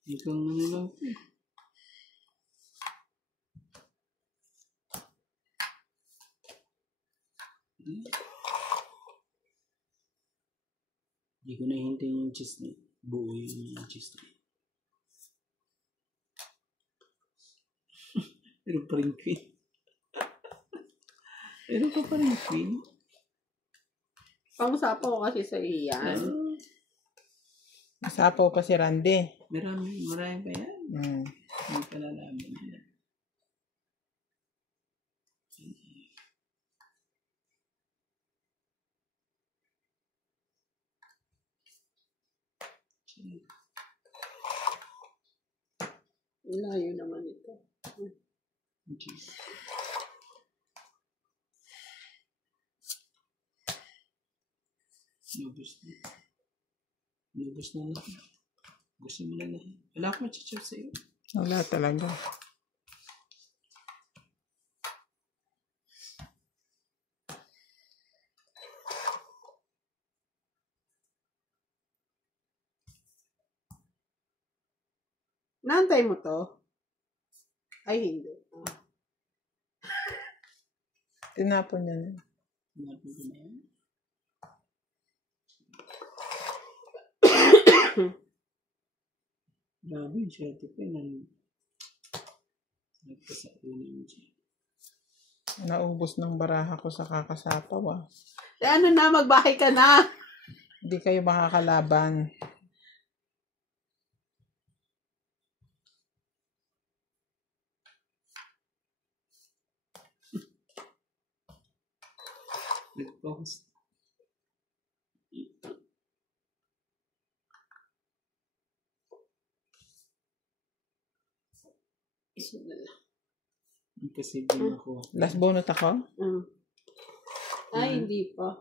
Ikaw ano lang. Hindi ko na hintayin yung cheese na. Buo yung cheese na. Pero pa rin queen. Pero pa rin queen. Pang-usapan ko kasi sa iyan. Masapaw pa si Randy. Marami pa yan. Hindi pa nalaman nila. Layo naman ito. Cheese. Lubos na lang. Gusto mo na lang. Wala akong chichar sa'yo. Wala talaga. Naantay mo to? Ay, hindi. Tinapon niya na. Tinapon ko na yan. Grabe yung syete ko. Nagpasakunin siya. Naubos ng baraha ko sa kakasapaw Magbahay ka na. Hindi kayo makakalaban. Nag-focus. Isa na lang. Kasi din ako. Last bonus ako? Ay, hindi pa.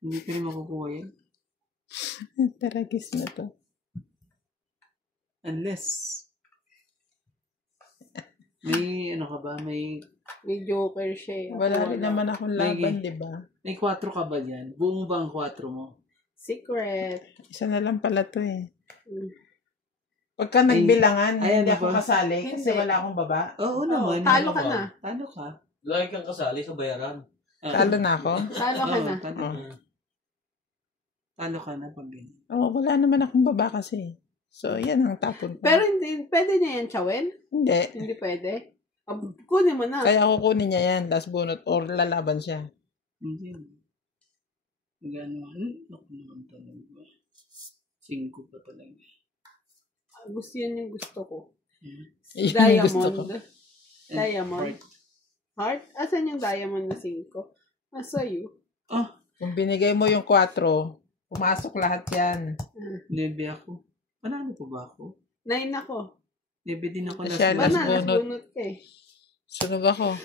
Hindi ko rin makukuha yan. Taragis na to. Unless may ka ba? May joker siya. Wala rin naman akong laban, di ba? May 4 ka ba yan? Buong ba ang 4 mo? Secret. Isa na lang pala to eh. Pagka nagbilangan, hindi ako kasali kasi wala akong baba. Oo naman. Talo ka na. Talo ka. Lagi kang kasali sa bayaran. Talo na ako? Talo ka na. Talo ka na pag ganyan. Wala naman akong baba kasi. So, yan ang tapon ko. Pero hindi, pwede niya yan, Chawel? Hindi. Hindi pwede. Kunin mo na. Kaya kukunin niya yan, last bunot, or lalaban siya. Hindi. Gano'n. Ako naman talaga. 5 pa talaga. Gusto yan yung gusto ko. Yun yung gusto ko. Diamond. Diamond. Heart? Asan yung diamond na 5? Sa'yo. Oh, Kung binigay mo yung 4, pumasok lahat yan. 9 ako. Panalo pa ba ako? 9 ako. 9 din ako Siya, na. last Bananas bunot. bunot ka eh. Sunog ako.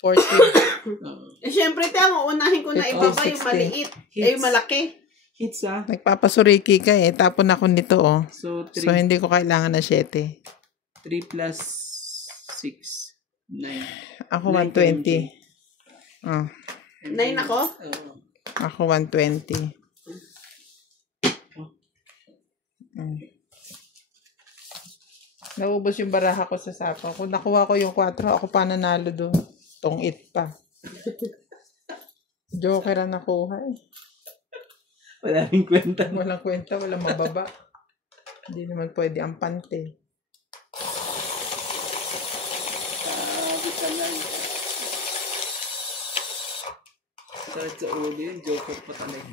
40. Syempre, ang uunahin ko na 50, ibaba yung 60. maliit. Yung malaki. Hits ah. Nagpapasuriki ka eh. Tapon ako nito oh. So, So, hindi ko kailangan na 7. 3 plus 6. 9. Ako 120. Oh, 9 ako? Oo. ako 120. Naubos yung baraha ko sa sapa. Kung nakuha ko yung 4, ako pa nanalo doon. Tong-it pa. Joker ang nakuha eh. Wala rin kwenta. Walang kwenta, walang mababa. Hindi naman pwede ang pante. Sabi ka lang. Sakit sa ulo yun. Joker pa talaga.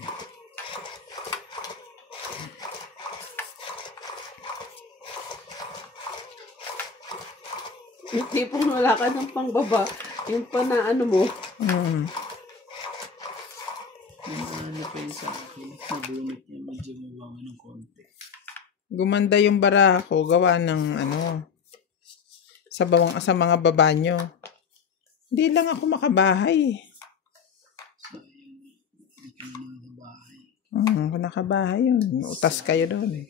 Yung tipong wala ka ng pangbaba. Yung pa na ano mo. Mm. Yung ano pa yun sa akin. Nabunit niya. Medyo mabangan ng konti. Gumanda yung baraha ko, gawa ng ano, sa mga baba nyo. Hindi lang ako makabahay. Hindi ka na nakabahay. Kung nakabahay yun, utas kayo doon.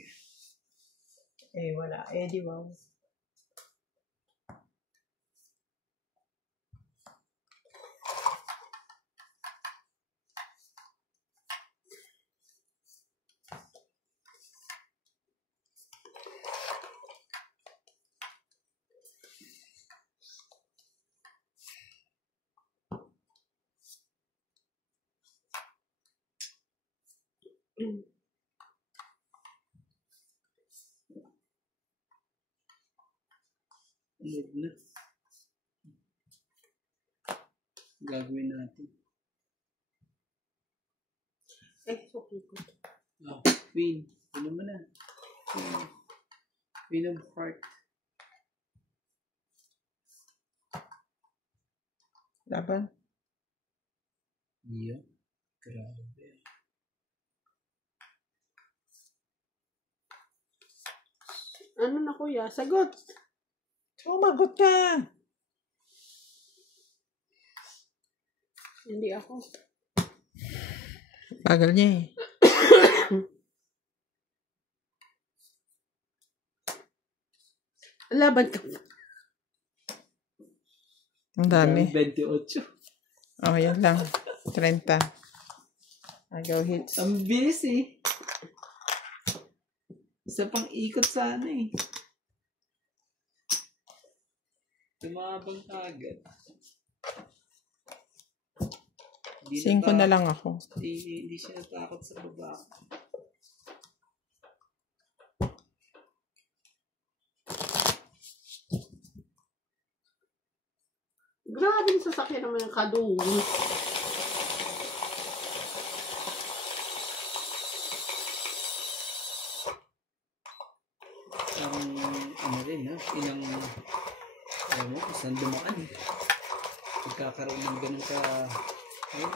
Eh, wala. Eh, di ba? Log na. Gagawin natin. Okay ko. Oh, Queen. Ano mo na? Queen of Heart. Laban. Iya. Grabe. Ano na kuya? Sagot. Sumagot ka. Hindi ako. Bagal niya eh. Laban ka. Ang dami. 28. Oh, yan lang. 30. Agaw hits. Ang bilis eh. Isa pang ikot sana eh. Tumabang ka agad. 5 na lang ako. Hindi siya natakot sa baba. Grabe yung sasakyan naman yung kadungo. Ano rin ha, isang dumaan. Magkakaroon ng ganun ka, ayun,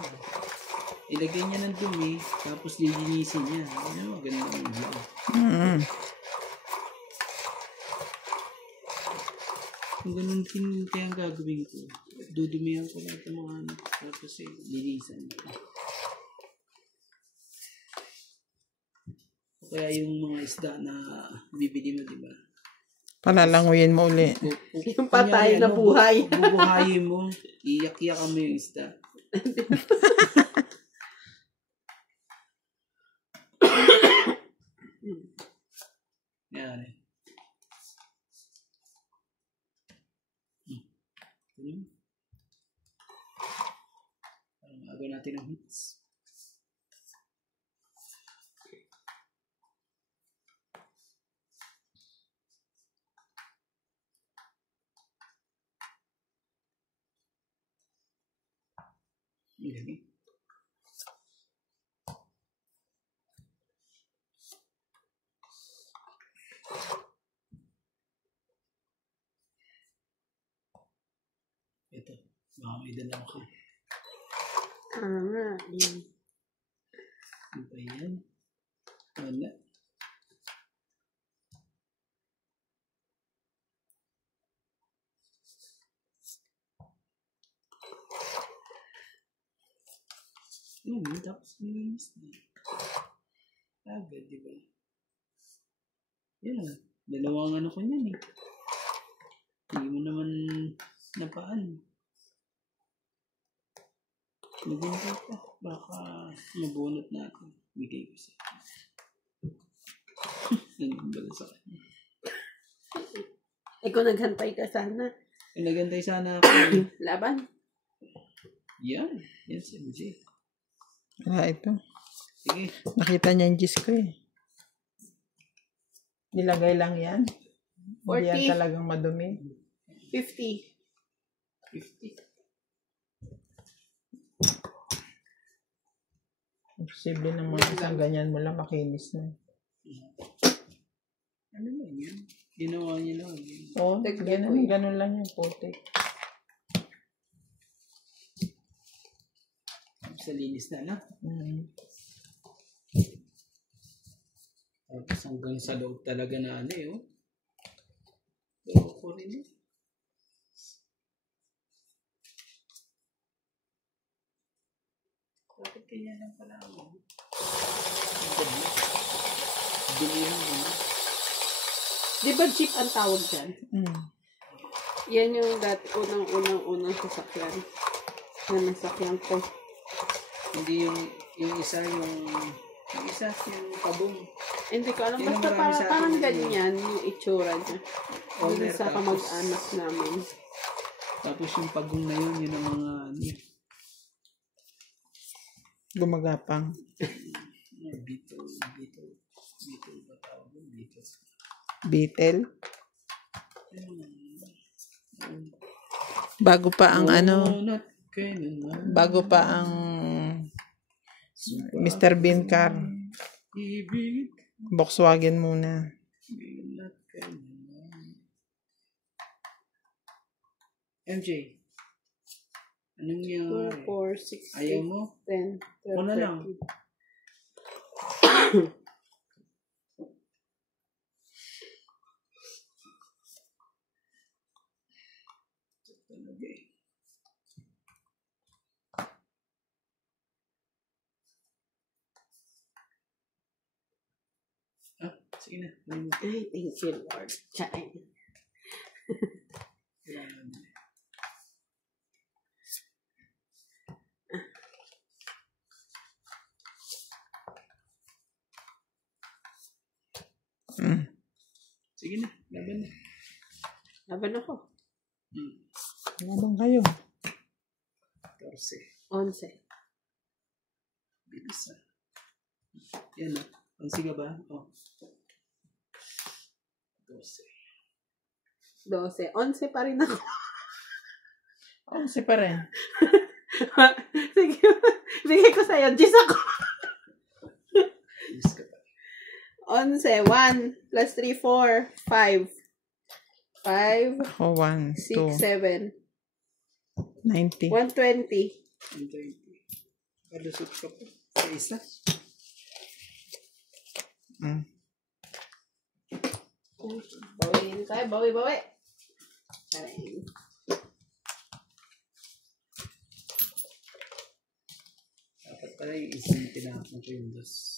ilagay niya ng dumi, tapos lilinisin niya. Ano, ganun ang vlog. Mm. Kung ganun din kaya ang gagawin ko, dudumihan ko lahat ng mga anak, tapos linisan niya. O kaya yung mga isda na bibili mo, di ba? Palalanguyin mo uli. Yung patay na buhay. Bubuhayin mo. Iyak-iyakan mo yung isda. Yan eh. Parang agaw natin ang hits. Ilagay. Ito. Baka may dala ko. Nga. Ano ba yan? Wala. Tapos nilinis na. Agad, di ba? Yan. Dalawang ano ko niyan eh. Hindi mo naman napaan. Nagunta pa. Baka mabunot na ako. Bigay ko siya. Nandiyan sa kanya. Ikaw naghantay ka sana. Nagantay sana ako. Laban. Yan. Yan si MJ. Ito. Sige. Nakita niya yung gis ko eh. Nilagay lang yan. Hindi yan 40. talagang madumi. 50. 50. Imposible ng mga isang ganyan mo lang makinis na. Ano lang yan? Ginawa niya lang. Oo, ganun lang yung putik. Sa linis na na. Tapos hanggang sa loob talaga na ano eh. Loko rin eh. Bakit kanya lang pala ako? Bilihan mo na. Di ba jeep ang tawag dyan? Yan yung dati unang sasakyan. Na nasakyan ko. Hindi yung isa yung isa yung pabong. Hindi ko alam. Yun ang Basta marami sa parang atin ganyan yung itsura niya. Owner, Yun sa tapos- kamag-anak namin. Tapos yung pagong na yun ang mga ano. Gumagapang. Bito ba tawag yun? Bito. Beetle. Bago pa ang Not kailanman. bago pa ang Mr. Bean car. Ibig. Volkswagen muna. Not kailanman. MJ. Anong 2, nangyari? 4, 6, Ayaw 8, mo? 10, 12, Una lang. 13. Talaga eh. Sige na. Ay, thank you, Lord. Chay. Sige na. Laban na. Laban ako. Labang kayo. 14. 11. Bilis ah. Yan na. Ang siga ba? Oh. 12. 12. 11 pa rin ako. 11 pa rin. Sige. Bigay ko sa'yo. 10 ako. Bilis ka pa. 11. 1 plus 3, 4, 5. 5, Ako 1, 6, 2, 7. 90. 120. 120. Kalusot ka pa. Sa isa. Bawiin tayo. Bawi. Aray. Dapat pala yung isang tinapon ko yung dos.